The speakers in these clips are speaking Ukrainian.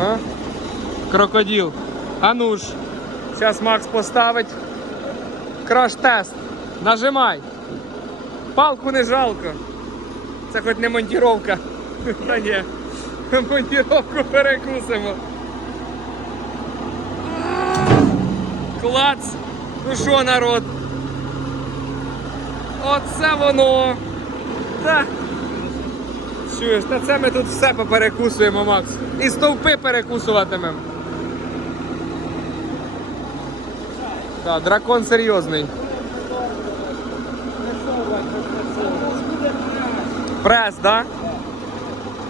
А? Крокодил. А ну ж. Зараз Макс поставить. Краш-тест. Нажимай. Палку не жалко. Це хоч не монтіровка. Та ні. Монтіровку перекусимо. Клац. Ну що, народ? Оце воно. Та. Чуєш, та це ми тут все поперекусуємо, Макс. І стовпи перекусуватимемо. Так, дракон серйозний. Прес, да?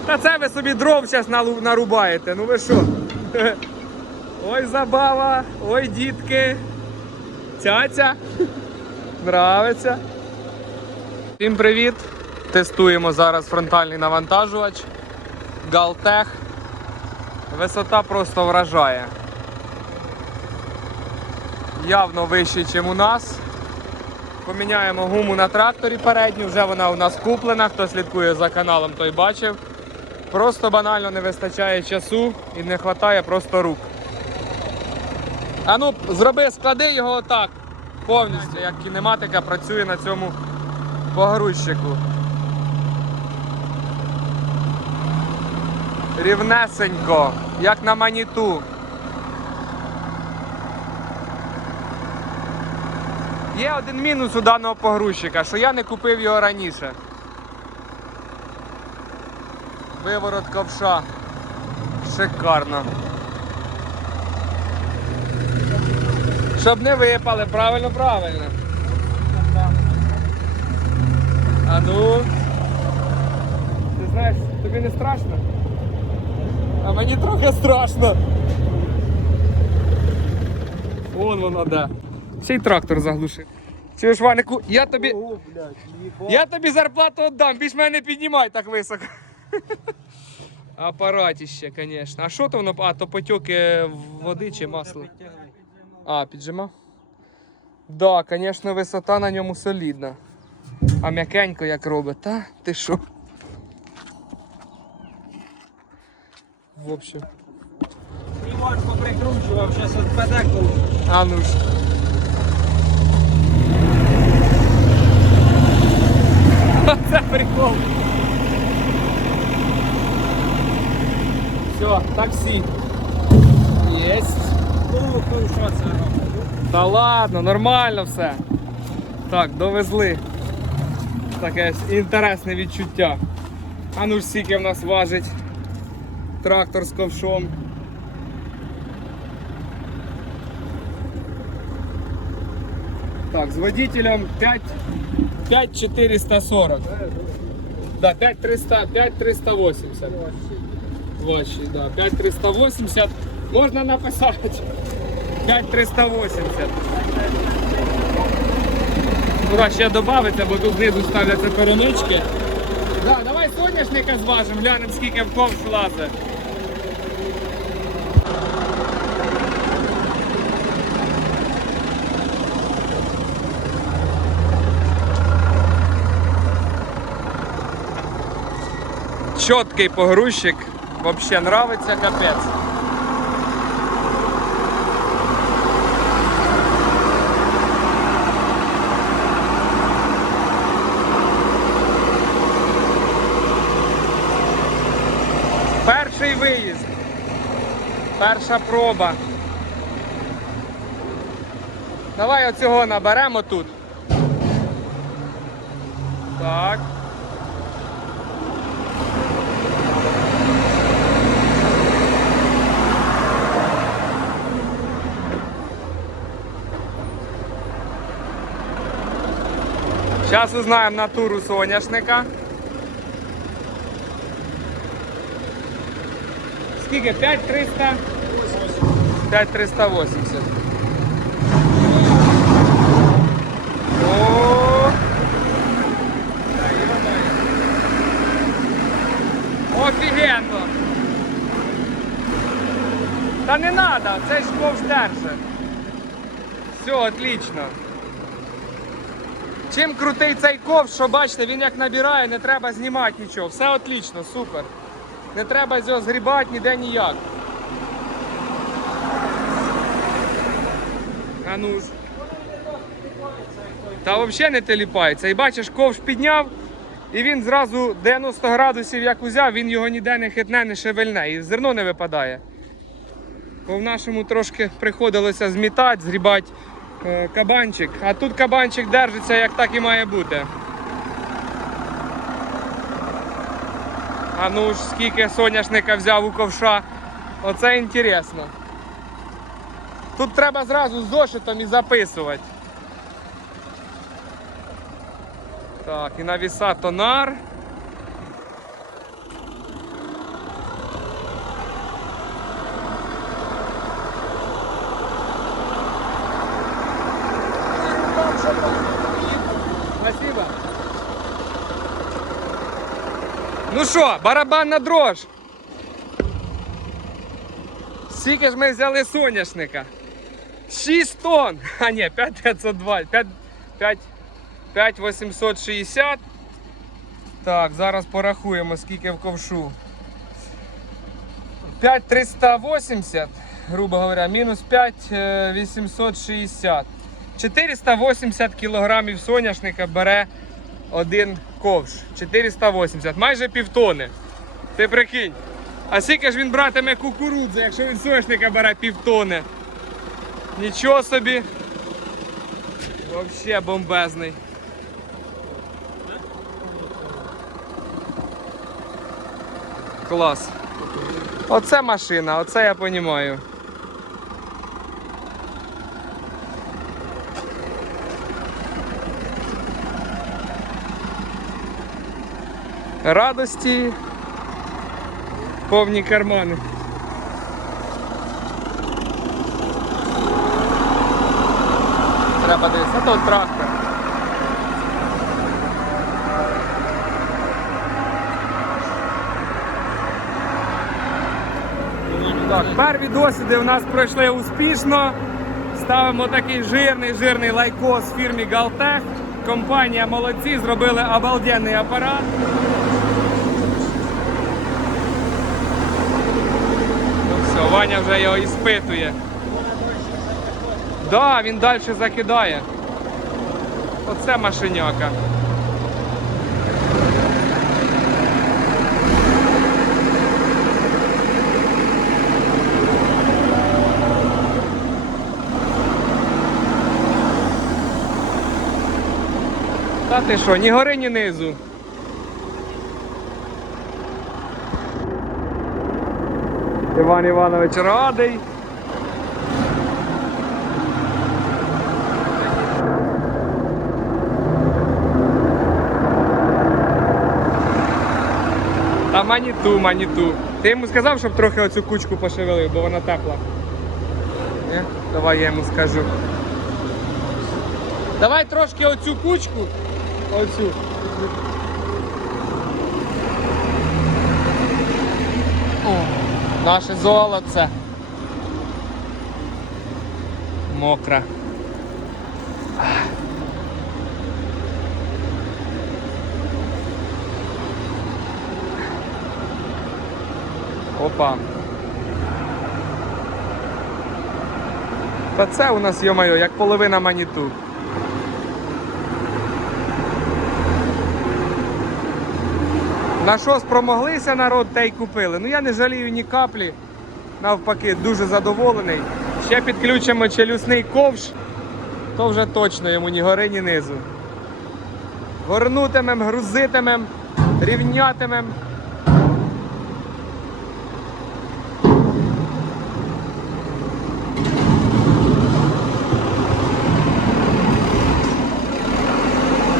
Та це ви собі дров зараз нарубаєте. Ну ви що? Ой, забава, ой, дітки. Цяця. Нравиться. Всім привіт! Тестуємо зараз фронтальний навантажувач. Галтех. Висота просто вражає. Явно вищий, ніж у нас. Поміняємо гуму на тракторі передню, вже вона у нас куплена. Хто слідкує за каналом, той бачив. Просто банально не вистачає часу і не вистачає просто рук. А ну, зроби, склади його отак. Повністю, як кінематика працює на цьому погрузчику. Рівнесенько, як на маніту. Є один мінус у даного погрузчика, що я не купив його раніше. Виворот ковша. Шикарно. Щоб не випали, правильно, правильно. А ну. Ти знаєш, тобі не страшно? А мені трохи страшно. Вон воно де. Цей трактор заглушив. Чуєш, Ванику, я тобі. О, блядь. Я тобі зарплату віддам, більш мене не піднімай так високо. Апаратіще, звісно. А що то воно? А, то потоки води чи масла? А, піджимав? Да, звісно, висота на ньому солідна. А м'якенько як робить, та? Ти що? В общем. Знімач поприкручував, зараз відпаде коли. А ну ж. Це прикол. Все, таксі. Єсть. Ну що це робить? Та ладно, нормально все. Так, довезли. Таке інтересне відчуття. А ну ж скільки в нас важить трактор з ковшом. Так, з водителем 5, 5440. Да, 5300, 5380. Ваші, да, 5380. Можна написати. 5380. Туди ще додається, бо тут знизу ставляться перемички. Да, давай соняшника зважимо, глянемо скільки в ковш влазить. Чіткий погрузчик, взагалі нравиться капець. Перший виїзд. Перша проба. Давай оцього наберемо тут. Так. Зараз узнаємо натуру соняшника. Скільки? 5300? 5380. О! Офігенно! Та не треба, це ж ковш держи. Все, отлично. Чим крутий цей ков, що бачите, він як набирає, не треба знімати нічого. Все отлично, супер. Не треба його згрібати ніде ніяк. А ну ж. Та взагалі не теліпається. І бачиш, ковш підняв, і він зразу 90 градусів як узяв, він його ніде не хитне, не шевельне, і зерно не випадає. Бо в нашому трошки приходилося змітати, згрібати кабанчик. А тут кабанчик держиться, як так і має бути. А ну ж, скільки соняшника взяв у ковша. Оце інтересно. Тут треба зразу з зошитом і записувати. Так, і на віса тонар. Спасибо. Ну що, барабанна дрож. Скільки ж ми взяли соняшника? 6 тонн. А ні, 5502. 5, 5, 5860. Так, зараз порахуємо, скільки в ковшу. 5380, грубо говоря, мінус 5860. 480 кілограмів соняшника бере один ковш. 480, майже півтони. Ти прикинь. А скільки ж він братиме кукурудзи, якщо він соняшника бере півтони? Нічого собі. Вообще бомбезний. Клас. Оце машина, оце я розумію. Радості. Повні кармани. Треба дивитися, то трактор. Так, перві досвіди у нас пройшли успішно. Ставимо такий жирний, жирний лайкос фірмі Галтех. Компанія молодці, зробили обалденний апарат. Все, Ваня вже його іспитує. Да, він далі закидає. Оце машиняка. Та ти що, ні гори, ні низу. Іван Іванович радий. Та маніту, маніту. Ти йому сказав, щоб трохи оцю кучку пошевелив, бо вона тепла. Ні? Давай я йому скажу. Давай трошки оцю кучку. Оцю. Наше золоце. Мокре. Опа. Та це у нас, йо-моє, як половина маніту. На що спромоглися народ, те й купили. Ну я не жалію ні каплі. Навпаки, дуже задоволений. Ще підключимо челюсний ковш, то вже точно йому ні гори, ні низу. Горнутимем, грузитимем, рівнятимем.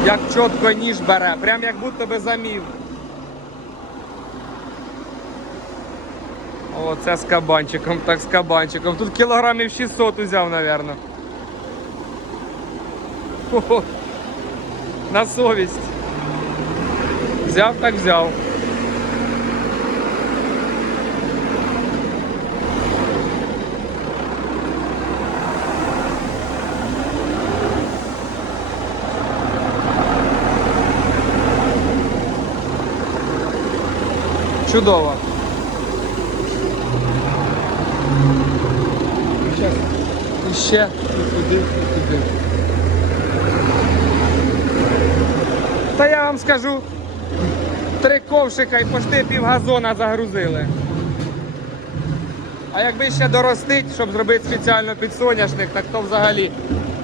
Як чітко ніж бере, прям як будто би замів. О, це з кабанчиком, так з кабанчиком. Тут кілограмів 600 узяв, напевно. Хо-хо. На совість. Взяв, так взяв. Чудово. Ще і туди, і туди. Та я вам скажу, три ковшика і пошти пів газона загрузили. А якби ще доростить, щоб зробити спеціально під соняшник, так то взагалі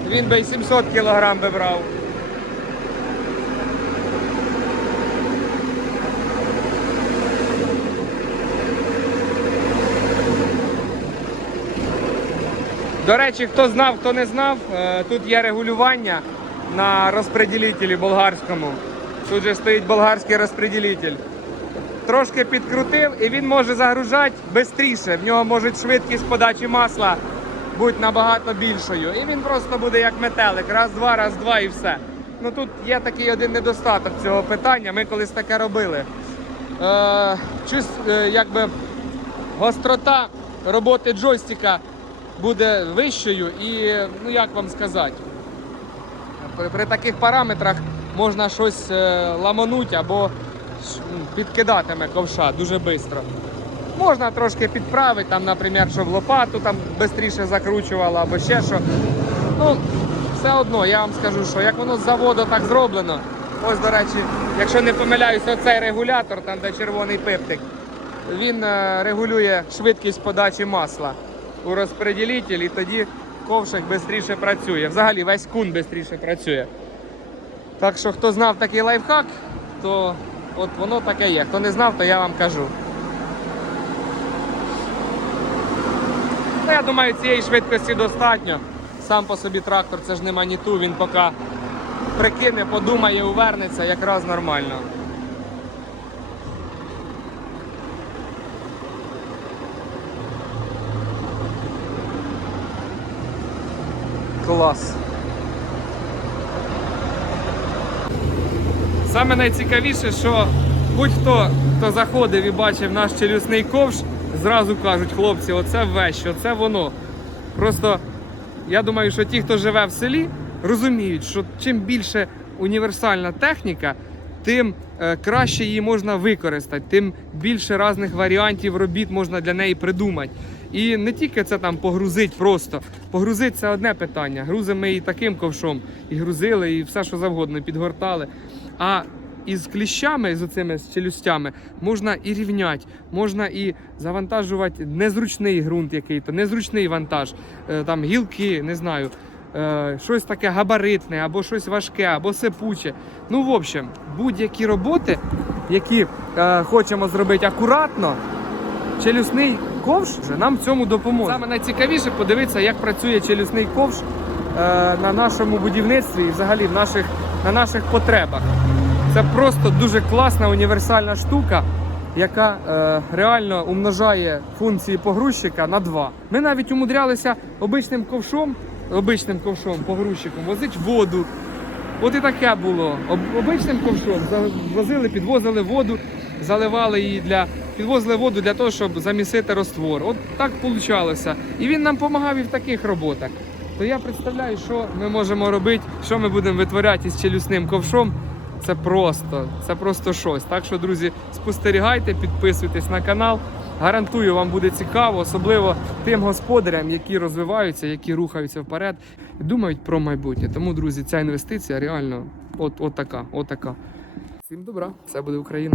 він би й 700 кілограм би брав. До речі, хто знав, хто не знав, е, тут є регулювання на розпреділителі болгарському. Тут же стоїть болгарський розпреділитель. Трошки підкрутив і він може загружати швидше. В нього може швидкість подачі масла бути набагато більшою. І він просто буде як метелик. Раз-два, раз-два і все. Ну тут є такий один недостаток цього питання. Ми колись таке робили. Е, чусь, е, якби гострота роботи джойстика буде вищою і, ну як вам сказати, при, при таких параметрах можна щось е, ламануть або підкидатиме ковша дуже швидко. Можна трошки підправити, там, наприклад, щоб лопату там швидше закручувала або ще що. Ну, все одно, я вам скажу, що як воно з заводу так зроблено. Ось, до речі, якщо не помиляюся, оцей регулятор, там де червоний пиптик, він е, регулює швидкість подачі масла у розпреділитель і тоді ковшик швидше працює. Взагалі весь кун швидше працює. Так що хто знав такий лайфхак, то от воно таке є. Хто не знав, то я вам кажу. Ну, я думаю, цієї швидкості достатньо. Сам по собі трактор це ж не маніту, він поки прикине, подумає, увернеться, якраз нормально. Клас. Саме найцікавіше, що будь-хто, хто заходив і бачив наш челюсний ковш, зразу кажуть, хлопці, оце вещ, оце воно. Просто я думаю, що ті, хто живе в селі, розуміють, що чим більше універсальна техніка, тим е, краще її можна використати, тим більше різних варіантів робіт можна для неї придумати. І не тільки це там погрузить просто. Погрузить це одне питання. Грузимо ми і таким ковшом, і грузили, і все, що завгодно, підгортали. А із кліщами, з оцими з челюстями, можна і рівняти, можна і завантажувати незручний ґрунт який-то, незручний вантаж, е, там гілки, не знаю, е, щось таке габаритне, або щось важке, або сипуче. Ну, в общем, будь-які роботи, які е, хочемо зробити акуратно, челюсний ковш вже нам в цьому допоможе. Саме найцікавіше подивитися, як працює челюсний ковш е, на нашому будівництві і взагалі в наших, на наших потребах. Це просто дуже класна універсальна штука, яка е, реально умножає функції погрузчика на два. Ми навіть умудрялися обичним ковшом, обичним ковшом, погрузчиком возити воду. От і таке було. Обичним ковшом возили, підвозили воду, заливали її для. Підвозили воду для того, щоб замісити роствор. От так вийшло. І він нам допомагав і в таких роботах. То я представляю, що ми можемо робити, що ми будемо витворяти із челюсним ковшом. Це просто, це просто щось. Так що, друзі, спостерігайте, підписуйтесь на канал. Гарантую, вам буде цікаво, особливо тим господарям, які розвиваються, які рухаються вперед і думають про майбутнє. Тому, друзі, ця інвестиція реально от, от така, от така. Всім добра, це буде Україна.